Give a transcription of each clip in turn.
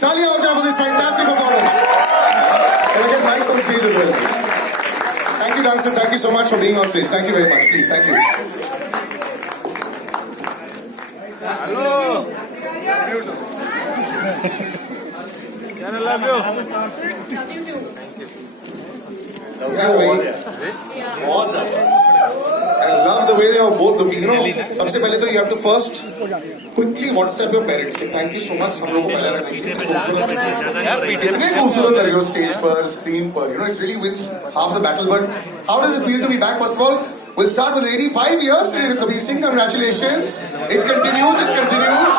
तालियां हो जाए for this fantastic performance. And again, thanks on stage as well. Thank you, dancers. Thank you so much for being on stage. Thank you very much. Please, thank you. Hello. I love you. Love you too. Yeah, बहुत ज्यादा I love the way they are both looking. You know, सबसे पहले तो you have to first quickly WhatsApp your parents. Say thank you so much. हम लोगों को पहला करने के लिए इतने खूबसूरत लग रहे हो स्टेज पर, स्क्रीन पर. You know, it really wins half the battle. But how does it feel to be back? First of all, we'll start with 85 years. Kabir Singh, congratulations. It continues. It continues.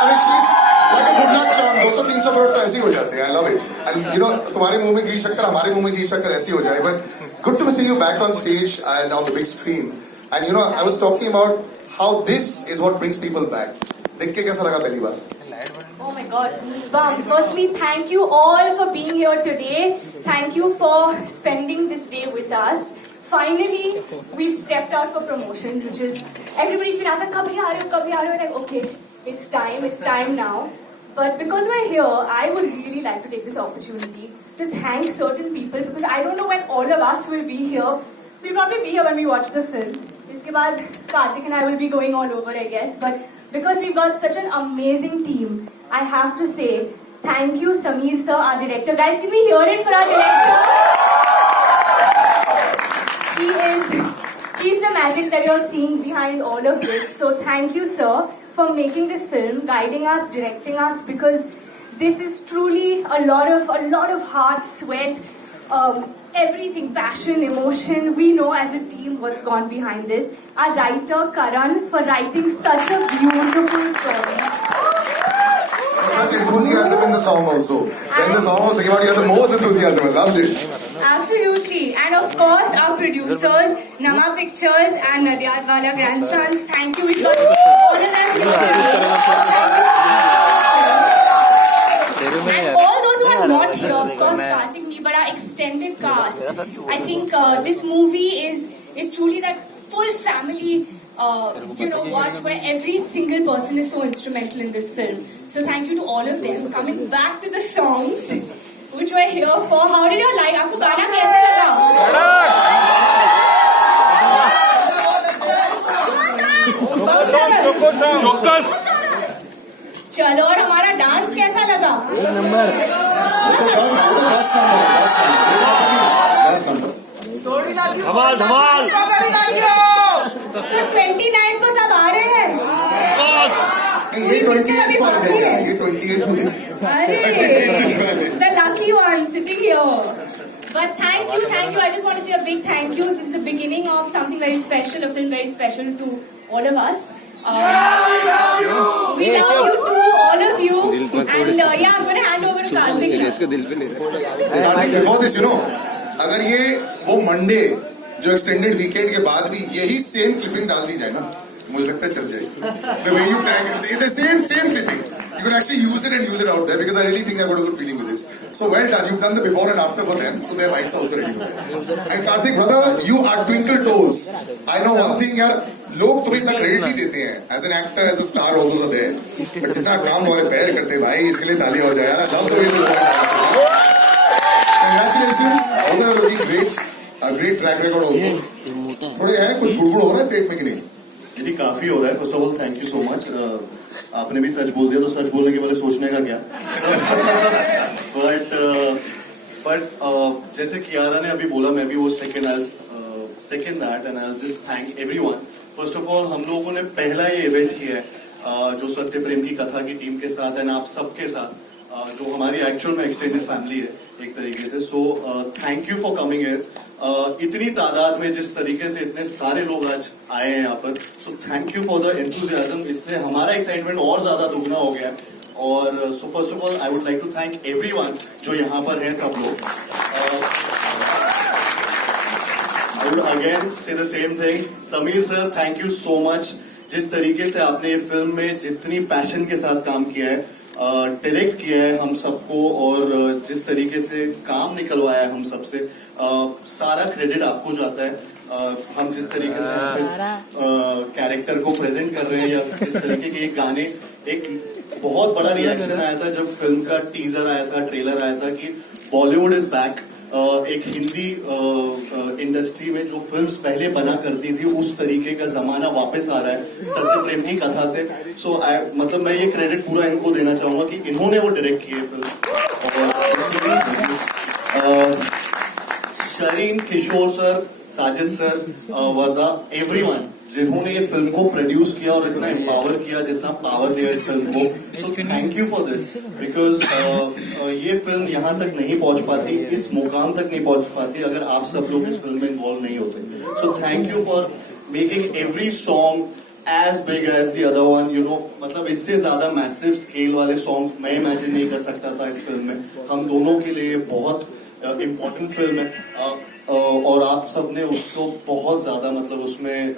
I mean, she's like a good luck charm. 200-300 करोड़ तो ऐसे ही हो जाते हैं. I love it. And you know, तुम्हारे मुंह में घी शक्कर, हमारे मुंह में घी शक्कर ऐसे ही हो जाए. But good to see you back on stage and on the big screen. And you know, I was talking about how this is what brings people back. देख के कैसा लगा पहली बार? Oh my God, goosebumps. Firstly, thank you all for being here today. Thank you for spending this day with us. Finally, we've stepped out for promotions, which is everybody's been asking, "Kabhi aa rahe ho? Kabhi aa rahe ho?" Like, okay, it's time now. But because we're here, I would really like to take this opportunity to thank certain people because I don't know when all of us will be here. We'll probably be here when we watch the film. Iske baad, Karthik and I will be going all over, I guess. But because we've got such an amazing team, I have to say thank you, Sameer sir, our director. Guys, can we hear it for our director? He's the magic that you're seeing behind all of this. So thank you, sir, for making this film, guiding us, directing us, because this is truly a lot of heart, sweat, everything, passion, emotion. We know as a team what's gone behind this. Our writer, Karan, for writing such a beautiful story. Such enthusiasm in the song also. When the song was about, you had the most enthusiasm. I loved it. Absolutely. And of course, our producers, Nama Pictures and Nadyad Wala Grandsons. Thank you. We got all of them here today. And all those who are not here, of course, Karthik, me, but our extended cast. I think this movie is truly that full family watch where every single person is so instrumental in this film. So thank you to all of them. Coming back to the songs, which we're here for. How did you like? आपको गाना कैसे लगा? चलो, और हमारा डांस कैसा लगा? धमाल धमाल. So 29th को सब आ रहे हैं? ये 28 को आ गया. ये 28 को देखिए. अरे, the lucky one sitting here. But thank you. I just want to say a big thank you. This is the beginning of something very special, a film very special to all of us. We love you too, all of you. And I'm going to hand over to Karthik. Karthik, before this, अगर ये वो मंडे जो extended weekend के बाद भी यही same clipping डाल दी जाए ना, मुझे लगता है चल जाएगी. The way you flag it, the same clipping. You could actually use it and use it out there because I really think I've got a good feeling with this. So well done. You've done the before and after for them, so their minds are also ready for that. And Karthik, brother, you are twinkle toes. I know one thing, यार, लोग तुम्हें इतना क्रेडिट नहीं देते हैं. As an actor, as a star, all those are there. But जितना काम तुम्हारे पैर करते हैं भाई, इसके लिए तालियां हो जाए यार. I love the way this boy dances. Congratulations. All are looking great. A great track record also. थोड़े है कुछ गुड़गुड़ हो रहा है पेट में कि नहीं? यदि काफी हो रहा है. First of all thank you so much. आपने भी सच बोल दिया तो सच बोलने के पहले सोचने का क्या. बट जैसे कियारा ने अभी बोला, मैं भी वो second that and I'll just thank everyone. First of all, हम लोगों ने पहला ये इवेंट किया है जो सत्य प्रेम की कथा की टीम के साथ एंड आप सबके साथ, जो हमारी एक्चुअल में एक्सटेंडेड फैमिली है एक तरीके से. सो thank you for coming here. इतनी तादाद में जिस तरीके से इतने सारे लोग आज आए हैं यहाँ पर, सो thank you for the enthusiasm. इससे हमारा एक्साइटमेंट और ज्यादा दुगना हो गया है. और so first of all I would like to thank everyone जो यहाँ पर हैं सब लोग. I would again say the same thing. Sameer sir, thank you so much. जिस तरीके से आपने ये फिल्म में जितनी पैशन के साथ काम किया है, डायरेक्ट किया है हम सबको, और जिस तरीके से काम निकलवाया है हम सबसे, सारा क्रेडिट आपको जाता है. हम जिस तरीके से कैरेक्टर को प्रेजेंट कर रहे हैं या जिस तरीके के गाने, एक बहुत बड़ा रिएक्शन आया था जब फिल्म का टीजर आया था, ट्रेलर आया था कि बॉलीवुड इज बैक। एक हिंदी इंडस्ट्री में जो फिल्म्स पहले बना करती थी उस तरीके का जमाना वापस आ रहा है सत्य प्रेम की कथा से। सो मतलब मैं ये क्रेडिट पूरा इनको देना चाहूंगा कि इन्होंने वो डायरेक्ट की है फिल्म। और उसके लिए शरीन, किशोर सर, साजिद सर, वर्दा, एवरीवन जिन्होंने ये फिल्म को प्रोड्यूस किया और इतना एम्पावर किया, जितना पावर दिया इस फिल्म को। So thank you for this, because ये फिल्म यहाँ तक नहीं पहुंच पाती, इस मुकाम तक नहीं पहुंच पाती अगर आप सब लोग इस फिल्म में इन्वॉल्व नहीं होते। So thank you for making every song as big as the other one, you know. मतलब इससे ज्यादा मैसिव स्केल वाले सॉन्ग मैं इमेजिन नहीं कर सकता था इस फिल्म में। हम दोनों के लिए बहुत इम्पोर्टेंट फिल्म है और आप सब ने उसको बहुत ज्यादा मतलब उसमें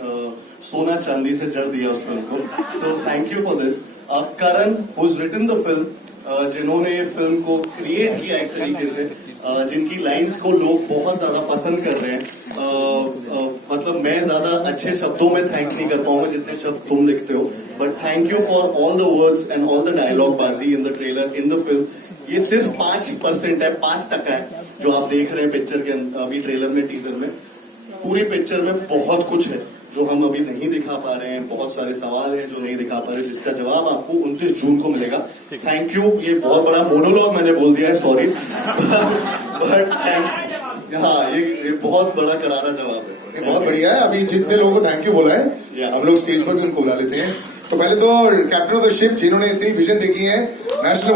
सोना चांदी से जड़ दिया उस फिल्म को। So thank you for this. Karan who is written the film, जिन्होंने ये फिल्म को क्रिएट किया एक तरीके से, जिनकी लाइंस को लोग बहुत ज्यादा पसंद कर रहे हैं। मतलब मैं ज्यादा अच्छे शब्दों में थैंक नहीं कर पाऊंगा जितने शब्द तुम लिखते हो, but thank you for all the words and all the dialogue बाजी in the trailer, in the film. ये सिर्फ 5% है, 5% है जो आप देख रहे हैं पिक्चर के अभी ट्रेलर में, टीजर में। पूरी पिक्चर में बहुत कुछ है जो हम अभी नहीं दिखा पा रहे हैं, बहुत सारे सवाल हैं जो नहीं दिखा पा रहे, जिसका जवाब आपको 29 जून को मिलेगा। Thank you. ये बहुत बड़ा मोनोलॉग मैंने बोल दिया है, सॉरी, बट थैंक, हाँ ये बहुत बड़ा करारा जवाब है। ये बहुत बढ़िया है। अभी जितने लोगों को थैंक यू बोला है, Yeah. हम लोग स्टेज पर भी उनको बुला लेते हैं। तो पहले तो कैप्टन ऑफ द शिप जिन्होंने इतनी विजन देखी है, नेशनल